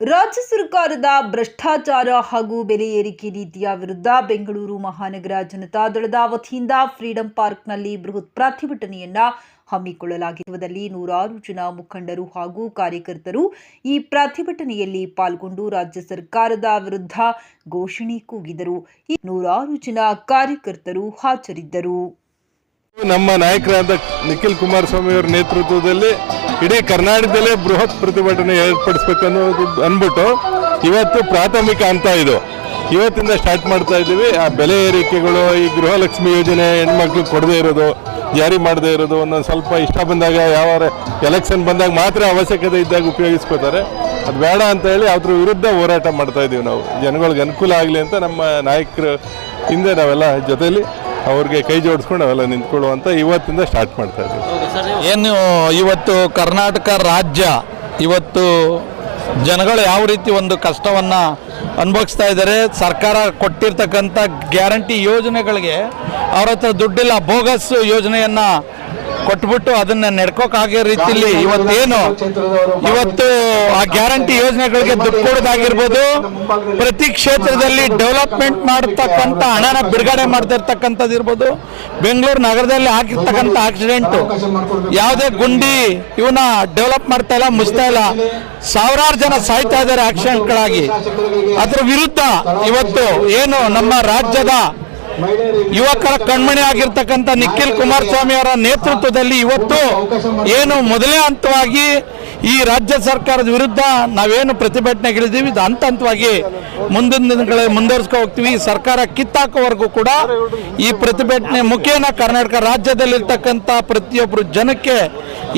ರಾಜ್ಯ ಸರ್ಕಾರದ ಭ್ರಷ್ಟಾಚಾರ ಹಾಗೂ ಬೆಲೆ ಏರಿಕೆ ನೀತಿಯ ವಿರುದ್ಧ ಬೆಂಗಳೂರು ಮಹಾನಗರ ಜನತಾದಳದ ವತಿಯಿಂದ ಫ್ರೀಡಂ ಪಾರ್ಕ್ನಲ್ಲಿ ಬೃಹತ್ ಪ್ರತಿಭಟನೆಯನ್ನ ಹಮ್ಮಿಕೊಳ್ಳಲಾಗಿರುವುದರಲ್ಲಿ ನೂರಾರು ಜನ ಮುಖಂಡರು ಹಾಗೂ ಕಾರ್ಯಕರ್ತರು ಈ ಪ್ರತಿಭಟನೆಯಲ್ಲಿ ಪಾಲ್ಗೊಂಡು ರಾಜ್ಯ ಸರ್ಕಾರದ ವಿರುದ್ಧ ಘೋಷಣೆ ಕೂಗಿದರು. ಈ ನೂರಾರು ಜನ ಕಾರ್ಯಕರ್ತರು ಹಾಜರಿದ್ದರು. ನಮ್ಮ ನಾಯಕರಾದ ನಿಖಿಲ್ ಕುಮಾರಸ್ವಾಮಿ ಅವರ ನೇತೃತ್ವದಲ್ಲಿ ಇಡೀ ಕರ್ನಾಟಕದಲ್ಲೇ ಬೃಹತ್ ಪ್ರತಿಭಟನೆ ಏರ್ಪಡಿಸ್ಬೇಕು ಅನ್ನೋದು ಅಂದ್ಬಿಟ್ಟು ಇವತ್ತು ಪ್ರಾಥಮಿಕ ಅಂತ ಇದು. ಇವತ್ತಿಂದ ಸ್ಟಾರ್ಟ್ ಮಾಡ್ತಾ ಇದ್ದೀವಿ. ಆ ಬೆಲೆ ಏರಿಕೆಗಳು, ಈ ಗೃಹಲಕ್ಷ್ಮಿ ಯೋಜನೆ ಹೆಣ್ಮಕ್ಳು ಕೊಡದೇ ಇರೋದು, ಜಾರಿ ಮಾಡದೇ ಇರೋದು, ಒಂದೊಂದು ಸ್ವಲ್ಪ ಇಷ್ಟ ಬಂದಾಗ ಯಾವ ಎಲೆಕ್ಷನ್ ಬಂದಾಗ ಮಾತ್ರ ಅವಶ್ಯಕತೆ ಇದ್ದಾಗ ಉಪಯೋಗಿಸ್ಕೋತಾರೆ. ಅದು ಬೇಡ ಅಂತ ಹೇಳಿ ಅದ್ರ ವಿರುದ್ಧ ಹೋರಾಟ ಮಾಡ್ತಾ ಇದ್ದೀವಿ ನಾವು. ಜನಗಳಿಗೆ ಅನುಕೂಲ ಆಗಲಿ ಅಂತ ನಮ್ಮ ನಾಯಕರು ಹಿಂದೆ ನಾವೆಲ್ಲ ಜೊತೆಲಿ ಅವ್ರಿಗೆ ಕೈ ಜೋಡಿಸ್ಕೊಂಡು ಅವೆಲ್ಲ ನಿಂತ್ಕೊಳ್ಳುವಂತ ಇವತ್ತಿಂದ ಸ್ಟಾರ್ಟ್ ಮಾಡ್ತಾ ಇದ್ದೀವಿ. ಏನು ಇವತ್ತು ಕರ್ನಾಟಕ ರಾಜ್ಯ, ಇವತ್ತು ಜನಗಳು ಯಾವ ರೀತಿ ಒಂದು ಕಷ್ಟವನ್ನು ಅನುಭವಿಸ್ತಾ ಇದ್ದಾರೆ, ಸರ್ಕಾರ ಕೊಟ್ಟಿರ್ತಕ್ಕಂಥ ಗ್ಯಾರಂಟಿ ಯೋಜನೆಗಳಿಗೆ ಅವ್ರ ಹತ್ರ ದುಡ್ಡಿಲ್ಲ, ಬೋಗಸ್ ಯೋಜನೆಯನ್ನು ಕೊಟ್ಬಿಟ್ಟು ಅದನ್ನ ನಡ್ಕೋಕಾಗೋ ರೀತಿಯಲ್ಲಿ ಇವತ್ತೇನು? ಇವತ್ತು ಆ ಗ್ಯಾರಂಟಿ ಯೋಜನೆಗಳಿಗೆ ದುಡ್ಡು ಕೊಡೋದಾಗಿರ್ಬೋದು, ಪ್ರತಿ ಕ್ಷೇತ್ರದಲ್ಲಿ ಡೆವಲಪ್ಮೆಂಟ್ ಮಾಡತಕ್ಕಂಥ ಹಣನ ಬಿಡುಗಡೆ ಮಾಡ್ತಿರ್ತಕ್ಕಂಥದ್ದು ಇರ್ಬೋದು, ಬೆಂಗಳೂರು ನಗರದಲ್ಲಿ ಆಗಿರ್ತಕ್ಕಂಥ ಆಕ್ಸಿಡೆಂಟು ಯಾವುದೇ ಗುಂಡಿ ಇವನ್ನ ಡೆವಲಪ್ ಮಾಡ್ತಾ ಇಲ್ಲ, ಮುಚ್ತಾ ಇಲ್ಲ. ಸಾವಿರಾರು ಜನ ಸಾಯ್ತಾ ಇದ್ದಾರೆ ಆಕ್ಸಿಡೆಂಟ್ಗಳಾಗಿ ಅದರ ವಿರುದ್ಧ ಇವತ್ತು ಏನು ನಮ್ಮ ರಾಜ್ಯದ ಯುವಕರ ಕಣ್ಮಣಿ ಆಗಿರ್ತಕ್ಕಂಥ ನಿಖಿಲ್ ಕುಮಾರಸ್ವಾಮಿ ಅವರ ನೇತೃತ್ವದಲ್ಲಿ ಇವತ್ತು ಏನು ಮೊದಲೇ ಹಂತವಾಗಿ ಈ ರಾಜ್ಯ ಸರ್ಕಾರದ ವಿರುದ್ಧ ನಾವೇನು ಪ್ರತಿಭಟನೆಗಿಳಿದೀವಿ ಇದು ಹಂತ ಹಂತವಾಗಿ ಮುಂದಿನ ದಿನಗಳಲ್ಲಿ ಮುಂದುವರಿಸ್ಕೊ ಹೋಗ್ತೀವಿ. ಸರ್ಕಾರ ಕಿತ್ತಾಕೋವರೆಗೂ ಕೂಡ ಈ ಪ್ರತಿಭಟನೆ ಮುಖೇನ ಕರ್ನಾಟಕ ರಾಜ್ಯದಲ್ಲಿರ್ತಕ್ಕಂಥ ಪ್ರತಿಯೊಬ್ಬರು ಜನಕ್ಕೆ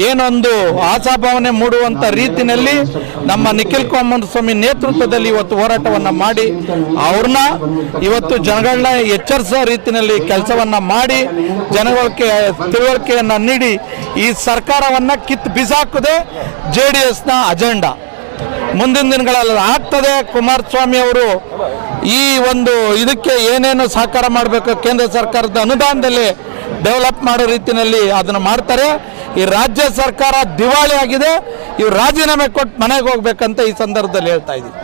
ಏನೊಂದು ಆಶಾಭಾವನೆ ಮೂಡುವಂತ ರೀತಿಯಲ್ಲಿ ನಮ್ಮ ನಿಖಿಲ್ ಕುಮಾರಸ್ವಾಮಿ ನೇತೃತ್ವದಲ್ಲಿ ಇವತ್ತು ಹೋರಾಟವನ್ನ ಮಾಡಿ, ಅವ್ರನ್ನ ಇವತ್ತು ಜನಗಳನ್ನ ಎಚ್ಚರಿಸೋ ರೀತಿಯಲ್ಲಿ ಕೆಲಸವನ್ನ ಮಾಡಿ, ಜನಗಳಿಗೆ ತಿಳುವಳಿಕೆಯನ್ನ ನೀಡಿ ಈ ಸರ್ಕಾರವನ್ನ ಕಿತ್ತು ಬಿಸಾಕದೆ ಜೆ ಡಿ ಎಸ್ನ ಅಜೆಂಡಾ. ಮುಂದಿನ ದಿನಗಳಲ್ಲಿ ಆಗ್ತದೆ ಕುಮಾರಸ್ವಾಮಿ ಅವರು ಈ ಒಂದು ಇದಕ್ಕೆ ಏನೇನು ಸಹಕಾರ ಮಾಡಬೇಕು ಕೇಂದ್ರ ಸರ್ಕಾರದ ಅನುದಾನದಲ್ಲಿ ಡೆವಲಪ್ ಮಾಡೋ ರೀತಿಯಲ್ಲಿ ಅದನ್ನು ಮಾಡ್ತಾರೆ. ಈ ರಾಜ್ಯ ಸರ್ಕಾರ ದಿವಾಳಿ ಆಗಿದೆ. ಇವ್ರು ರಾಜೀನಾಮೆ ಕೊಟ್ಟು ಮನೆಗೆ ಹೋಗ್ಬೇಕಂತ ಈ ಸಂದರ್ಭದಲ್ಲಿ ಹೇಳ್ತಾ ಇದ್ದೀವಿ